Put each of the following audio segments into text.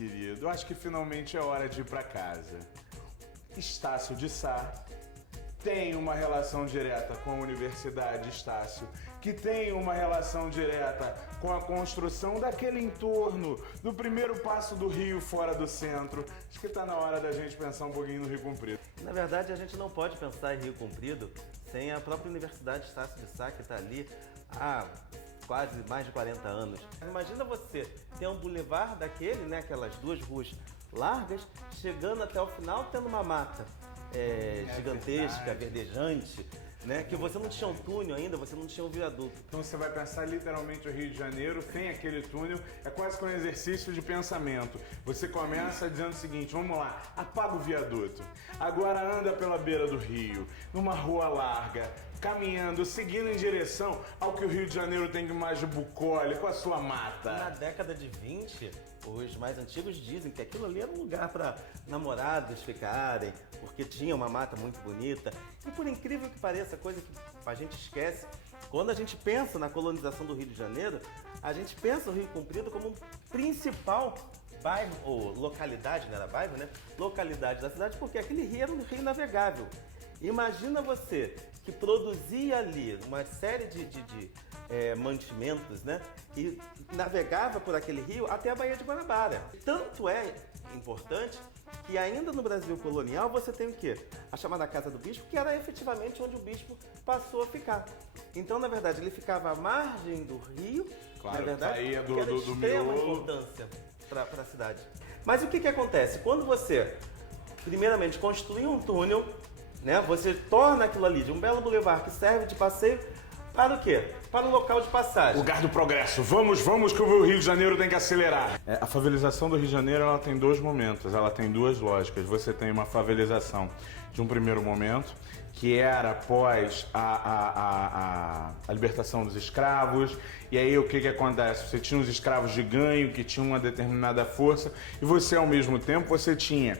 querido. Acho que finalmente é hora de ir para casa. Estácio de Sá tem uma relação direta com a Universidade Estácio, que tem uma relação direta com a construção daquele entorno, do primeiro passo do Rio fora do centro. Acho que está na hora da gente pensar um pouquinho no Rio Comprido. Na verdade, a gente não pode pensar em Rio Comprido sem a própria Universidade Estácio de Sá, que está ali há quase mais de 40 anos. Imagina você ter um bulevar daquele, né, aquelas duas ruas largas, chegando até o final tendo uma mata gigantesca, verdejante, né? Que você não tinha um túnel ainda, você não tinha um viaduto. Então você vai pensar literalmente o Rio de Janeiro, tem aquele túnel, é quase que um exercício de pensamento. Você começa dizendo o seguinte, vamos lá, apaga o viaduto, agora anda pela beira do rio, numa rua larga, caminhando, seguindo em direção ao que o Rio de Janeiro tem de mais de bucólico, com a sua mata. Na década de 20, os mais antigos dizem que aquilo ali era um lugar para namorados ficarem, porque tinha uma mata muito bonita. E por incrível que pareça, coisa que a gente esquece, quando a gente pensa na colonização do Rio de Janeiro, a gente pensa o Rio Comprido como um principal bairro, ou localidade, não era bairro, né? Localidade da cidade, porque aquele rio era um rio navegável. Imagina você que produzia ali uma série de mantimentos, né? E navegava por aquele rio até a Baía de Guanabara. Tanto é importante que ainda no Brasil colonial você tem o quê? A chamada Casa do Bispo, que era efetivamente onde o bispo passou a ficar. Então, na verdade, ele ficava à margem do rio, claro, na verdade, saía que era de extrema importância para a cidade. Mas o que acontece? Quando você, primeiramente, construi um túnel, né? Você torna aquilo ali de um belo bulevar que serve de passeio para o quê? Para um local de passagem. Lugar do progresso. Vamos que o Rio de Janeiro tem que acelerar. A favelização do Rio de Janeiro ela tem dois momentos, ela tem duas lógicas. Você tem uma favelização de um primeiro momento, que era após a libertação dos escravos. E aí o que acontece? Você tinha os escravos de ganho, que tinham uma determinada força, e você ao mesmo tempo você tinha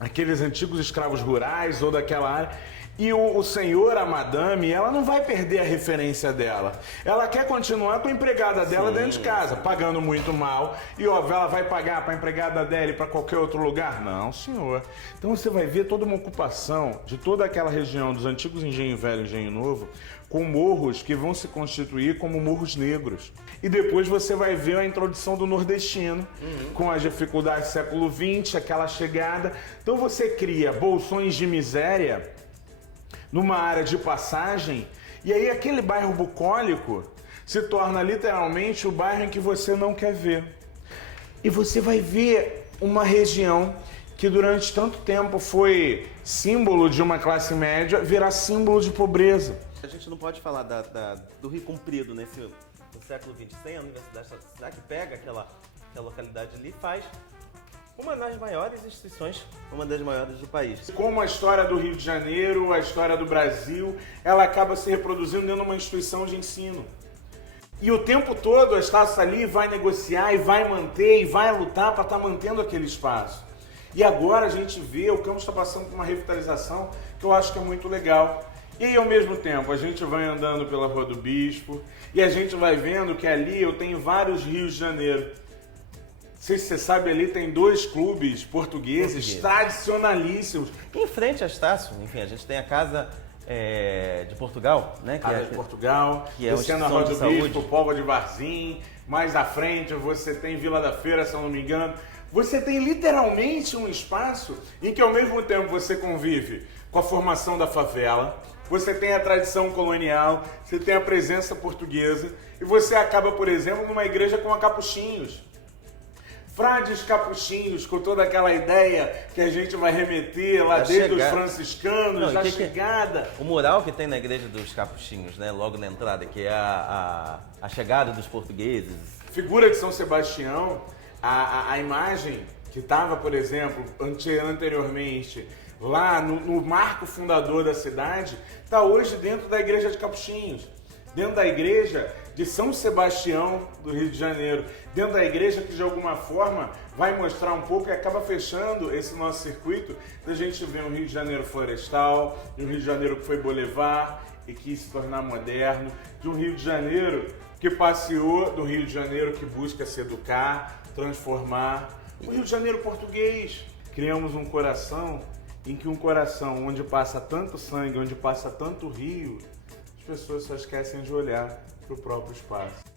aqueles antigos escravos rurais ou daquela área. E o senhor, a madame, ela não vai perder a referência dela. Ela quer continuar com a empregada dela dentro de casa, pagando muito mal. E óbvio, ela vai pagar para a empregada dela e para qualquer outro lugar? Não, senhor. Então você vai ver toda uma ocupação de toda aquela região dos antigos Engenho Velho e Engenho Novo, com morros que vão se constituir como morros negros. E depois você vai ver a introdução do nordestino, com as dificuldades do século XX, aquela chegada. Então você cria bolsões de miséria numa área de passagem, e aí aquele bairro bucólico se torna literalmente o bairro em que você não quer ver. E você vai ver uma região que durante tanto tempo foi símbolo de uma classe média virar símbolo de pobreza. A gente não pode falar do Rio Comprido no século XX sem a Universidade Estadual, que pega aquela localidade ali e faz uma das maiores instituições, uma das maiores do país. Como a história do Rio de Janeiro, a história do Brasil, ela acaba se reproduzindo dentro de uma instituição de ensino. E o tempo todo a Estácio ali vai negociar e vai manter e vai lutar para estar mantendo aquele espaço. E agora a gente vê, o campus está passando por uma revitalização que eu acho que é muito legal. E ao mesmo tempo a gente vai andando pela Rua do Bispo e a gente vai vendo que ali eu tenho vários Rios de Janeiro. Não sei se você sabe, ali tem dois clubes portugueses tradicionalíssimos. Em frente a Estácio, enfim, a gente tem a Casa de Portugal, né? Casa de Portugal, que é descendo a Rua do Bispo, Póvoa de Varzim, mais à frente você tem Vila da Feira, se eu não me engano. Você tem literalmente um espaço em que ao mesmo tempo você convive com a formação da favela, você tem a tradição colonial, você tem a presença portuguesa e você acaba, por exemplo, numa igreja com a capuchinhos. Frades capuchinhos, com toda aquela ideia que a gente vai remeter lá desde os franciscanos, da chegada. O mural que tem na igreja dos capuchinhos, né, logo na entrada, que é a chegada dos portugueses. Figura de São Sebastião, a imagem que estava, por exemplo, anteriormente, lá no marco fundador da cidade, está hoje dentro da igreja de Capuchinhos. Dentro da igreja de São Sebastião do Rio de Janeiro, dentro da igreja que de alguma forma vai mostrar um pouco e acaba fechando esse nosso circuito da gente ver um Rio de Janeiro florestal, de um Rio de Janeiro que foi boulevard e quis se tornar moderno, de um Rio de Janeiro que passeou, do Rio de Janeiro que busca se educar, transformar, O Rio de Janeiro português. Criamos um coração em que um coração onde passa tanto sangue, onde passa tanto rio, as pessoas só esquecem de olhar para o próprio espaço.